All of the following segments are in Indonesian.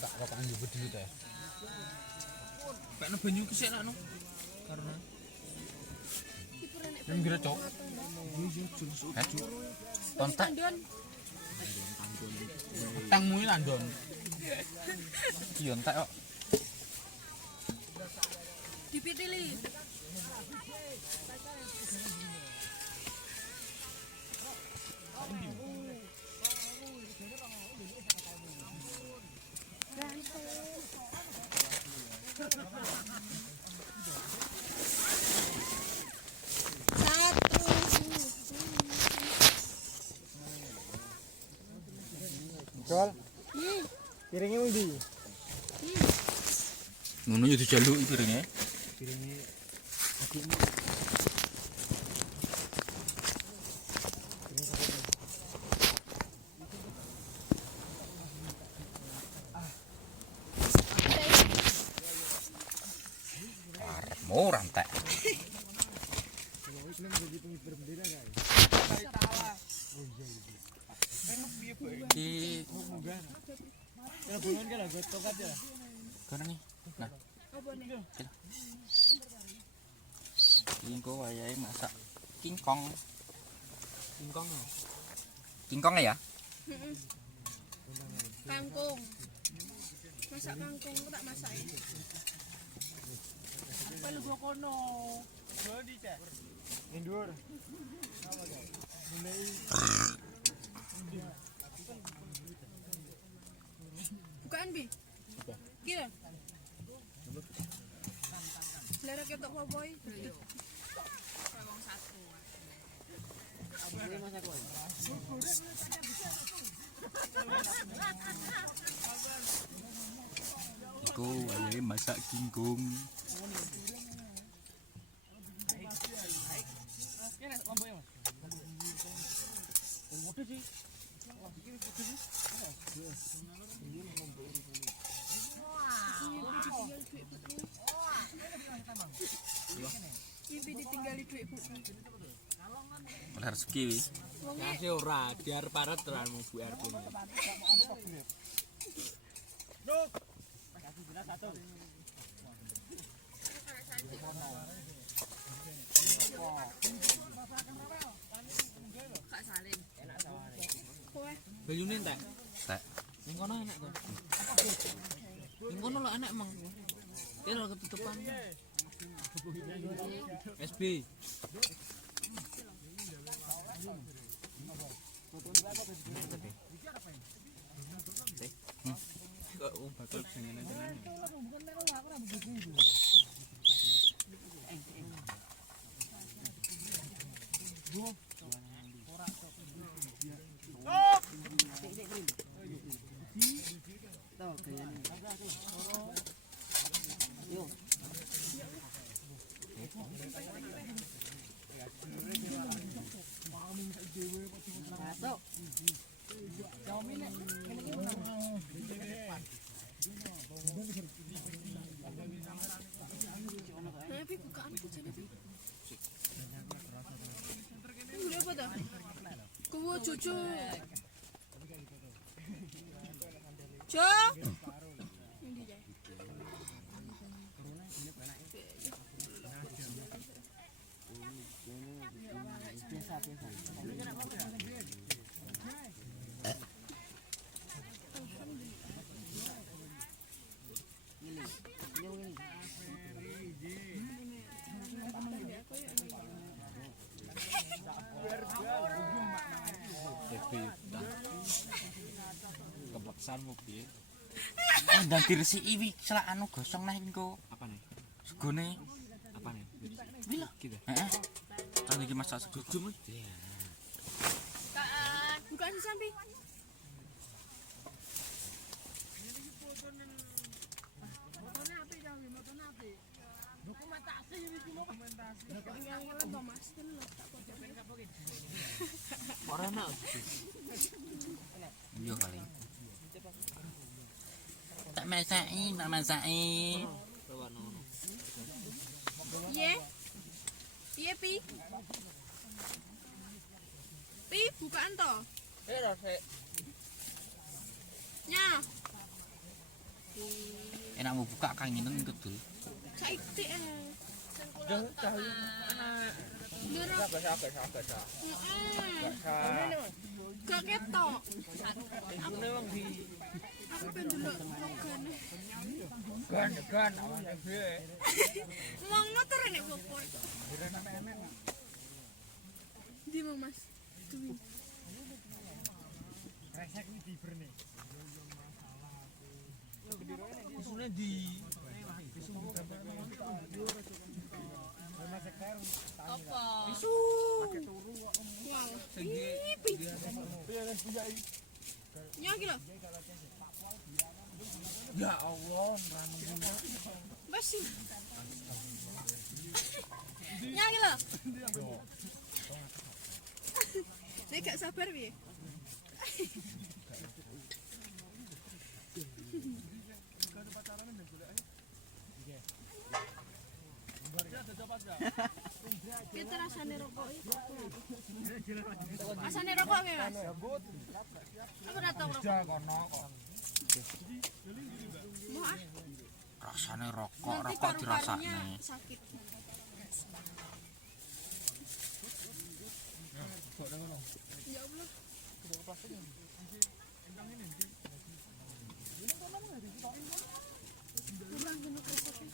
tak kok anjir bedil teh. Kak banyu kesek nak no. Karena Yang kira cok. Tontak. Tangmu iki landon. Iya entek kok. Dipitili. Jol. Piringnya undi. Ngono yo dijaluki piringe. Piringnya adikmu. Arepmu rantek. Ki Ya bulan kan gue tokat ya. kono nih. Nah, Apa nih? Ingko wayahe masak kingkong. kingkong. Kingkong ya? Heeh. Kangkung. Masak kangkung kok tak masakin. Kalau gua kono. Gua dicek. Indur. Mulai Bukaan bi. Kira. Selera ketok boy. Wong satu. Iku wayahe masak kingkong. Impi ditinggali duit buku. Ora rezeki wi. Kasih ora, biar parat telan mau Bu RP. Kak Salim. Kowe Bayune entek. Tak. Ning kono enak to. Ning kono lho enak emang. Dia lho ketutupan. SB. Kok bakal jenengan-jenengan. Tapi bukaanku jadi Bi. Ini apa dah? Kuwo cucu. Jo. Ini dia. Kepaksaanmu piye? Dan diresiki wi selak anu gosong neh engko. Apa nih? Segone. Apa nih? Wila. Gitu. Heeh. Kan iki masak sego. Jujur. Iya. Kaan, bukaan sampai. Ora enak. Yo kali. Tak masaki. Iya. Iya Pi. Pi, bukaan toh. Sik. Nya. Enak mau buka kangenan kedul. Saiki Jangan tahu. Ndoro. Gak ketok. Aku memang di Aku pengen delok logane. gan awalnya gue. Wong motor nek bopor. Di mau Mas. Duwi. Resek ini di berne. Usulnya di Wow. segi Ya iki lho. ya Allah Bas. Ya iki lho. Nek gak sabar piye? Kita rasane rokok iki. Rasane rokok ki, Mas. Apa datang rokok? kono kok Mau ah. Rasane rokok, Nanti rokok paru-parunya dirasakne. sakit. Ya Allah. Kurang genuk resepnya.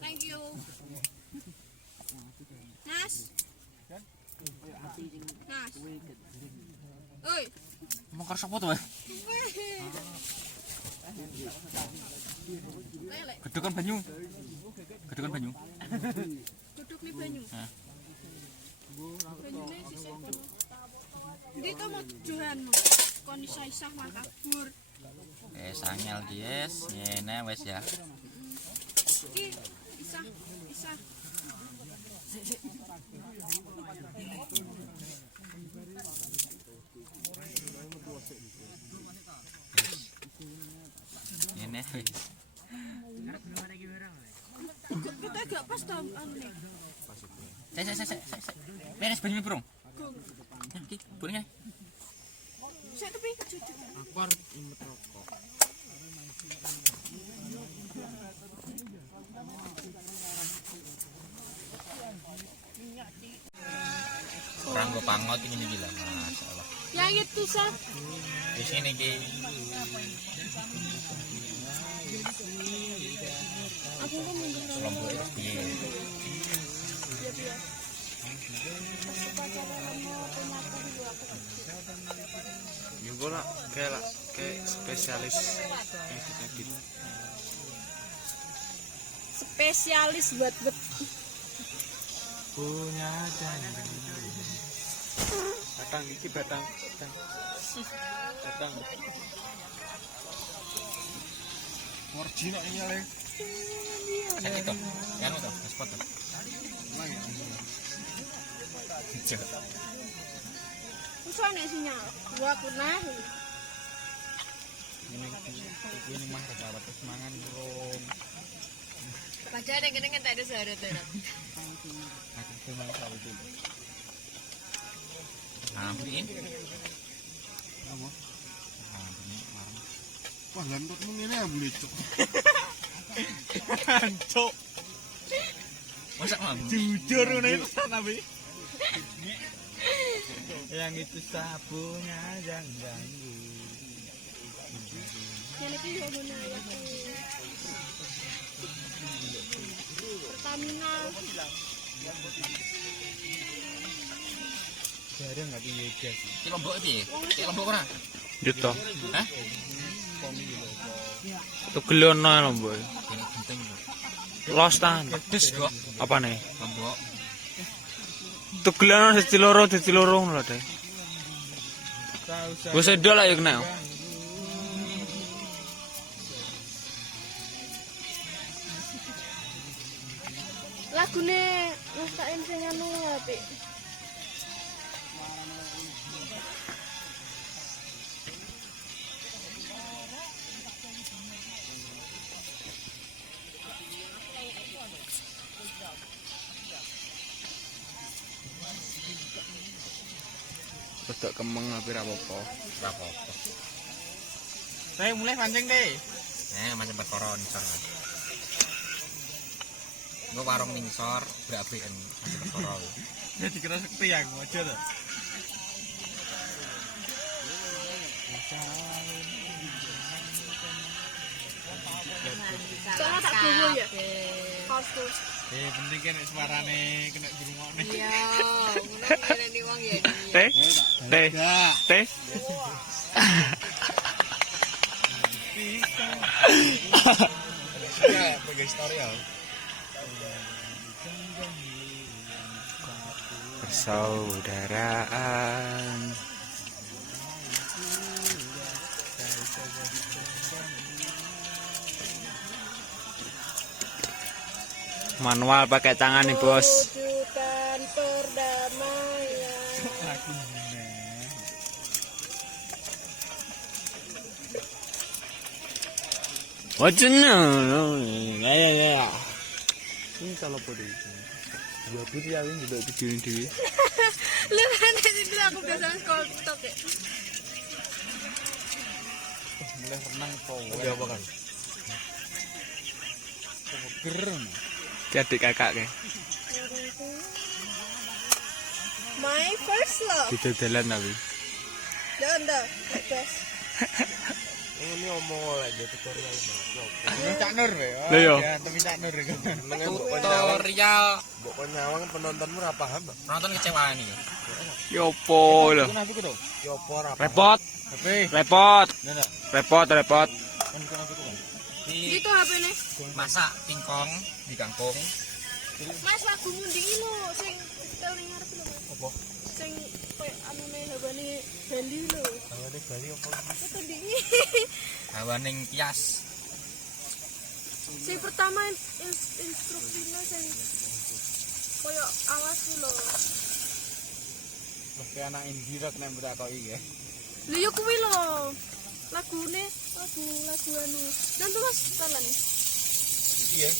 Thank you. Mas. Mas. Oi. Mau kerja apa tuh? Lele. Gedokan banyu. Gedokan banyu. Duduk nih banyu. Hah? Banyune sisih kono. Ndi to mau johan mau. Kon isah mah kabur. Sangel guys, ngene wes ya. Iki isah. Ngene wes. Kita gak pas to anu nih. Sek. Beres banyu bro. Gong. Nah, iki, boleh. Saya tapi cucu. aku harus imut rokok Ranggo pangot ini gila, masyaallah. Yang itu sah. Di sini ki. Aku kan mungkin Lombok itu piye? Juga lah kayak spesialis penyakit. spesialis buat Punya janji. Batang iki batang. warji nak ini lek Saya itu, kan itu, spot tuh. Usah nih sinyal. Gua pernah. Ini mah kejawat terus mangan belum. Padahal yang gede tak ada syarat tuh. Aku cuma tahu dulu. Ambilin. apa Ambilin warna. wah lantutmu ini ya boleh cok Cok, Masak mah. jujur nih pesan abi. Yang itu sapunya jangan ganggu. Yang itu yang mana ya? Pertamina. Jarang nggak punya gas. Ki lombok piye? Ki lombok ora? Juta. Hah? Tugelono lho, Boy. Ini genting lho. Los tahan. Pedes kok Apa nih? lombok. Tugelono dadi loro ngono lho, Dek. Wis edol lah ya kena. Lagune ngestakin sing anu apik. Wedok kemeng tapi ra apa-apa. Apa-apa. Saya mulai pancing deh. Macam perkara nisor. Gue warung nisor, berapian macam perkara. Jadi kira sekti yang aja tuh. Soalnya tak gowo ya. Kaosku. Penting kan suarane kena dirungokne. Iya, ngono ngene wong ya. Teh. Teh. Teh. Ya, bagi story ya. Persaudaraan. Manual pakai tangan nih bos. Wujudkan perdamaian. Aku Wajib ya. Ini kalau podi. Dua putih aku juga videoin dewi. Lu kan itu aku biasa sekolah TikTok ya. mulai renang kok. Iya apa kan? Gereng. Ki adik kakak ke. My first love. Didodolan tapi. Dondo, best. Ini omong lagi tutorial Ini Cak Nur ya. Lho yo. Ya, tapi Cak Nur iku. tutorial. Mbok nyawang penontonmu ora paham, Pak. Penonton kecewa nih. Yopo lho. Aku nabi ku to. Ya apa ora paham. Repot. Tapi Repot. ndak Repot. kan aku kan. Di Itu HP nih. masak tingkong di kangkung. Mas lagu munding lho sing teori ngarep lho. Apa? Sing koyo anune habane Bali lho. Hawane Bali apa? Itu dingi. Hawaning kias. Sing pertama instruksinya sing koyo awas lho. Oke anak Indira kena mbak kau iya. Lho yo kuwi lho. Lagune lagu anu. Nanti Mas talan. Iya.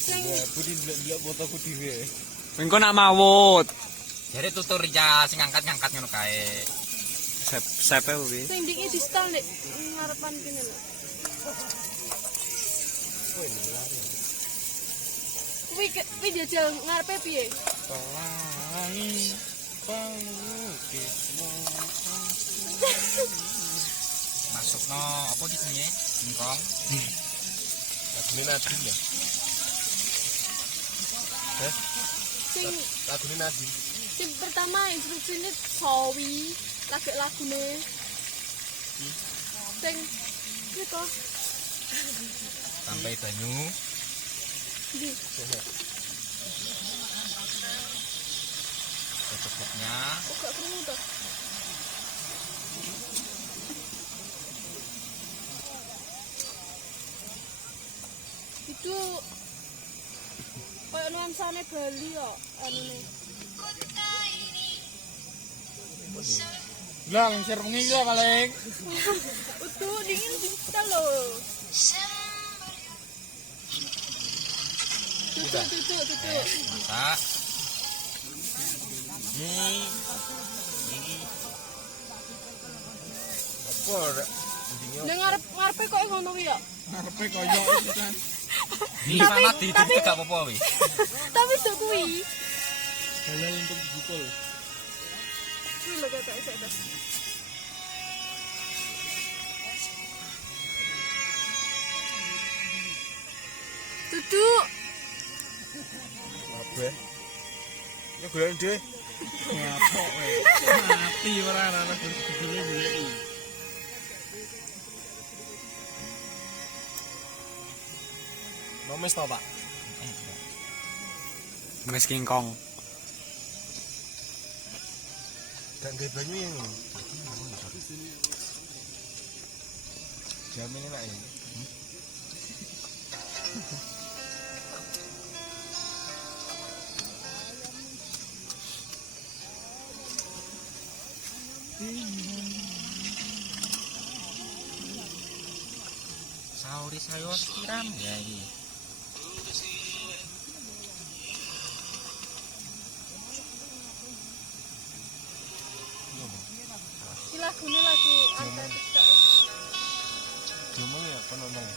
Sing Ya, budi ndelok fotoku dhewe. Engko nak mawut. Jadi tutorial sing ngangkat-ngangkat ngono kae. Sepe kuwi. sing dingi di setel nek ngarepan kene lho. Kuwi jajal ngarepe piye? Pelangi pelukismu. Masukno apa di sini? Tingkong. Lagune Nadine ya. Sing Lagune Nadine. sing pertama instruksine sawi lagune. Sing gitu. Sampai banyu. Di Secukupnya. gak krungu to. Itu kayak nuansane Bali kok anune. Lah ngisir wengi lah paling. Utuh dingin bisa lho. Tutup. Masak. Ini. Apa? Ngarepe kok ngono kuwi ya. Ngarepe koyo itu kan. Di sana di itu gak apa-apa wi. Tapi do kuwi. Halal untuk dipukul. Kuwi lho kata saya. Duduk. Apa? Ya golek dhewe. Ngapok kowe. Mati ora ana gede-gede. Nomes to, Pak. Mes King Kong. Gak nggae banyu yang Jamin enak ya. sauri sayur tiram ya iki. lagune lagu antar TikTok. Cuma ya penonton.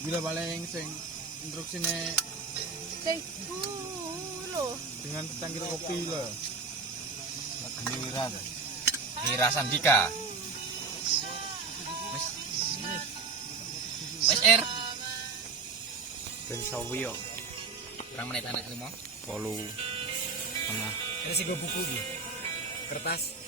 Gila paling sing instruksine Sing lho. dengan cangkir kopi lho. Giliran. Ira Sandika. Wes R. Ben Sawio. Berapa menit anak limo? 8 tengah. Ada sih gue buku gitu. Kertas.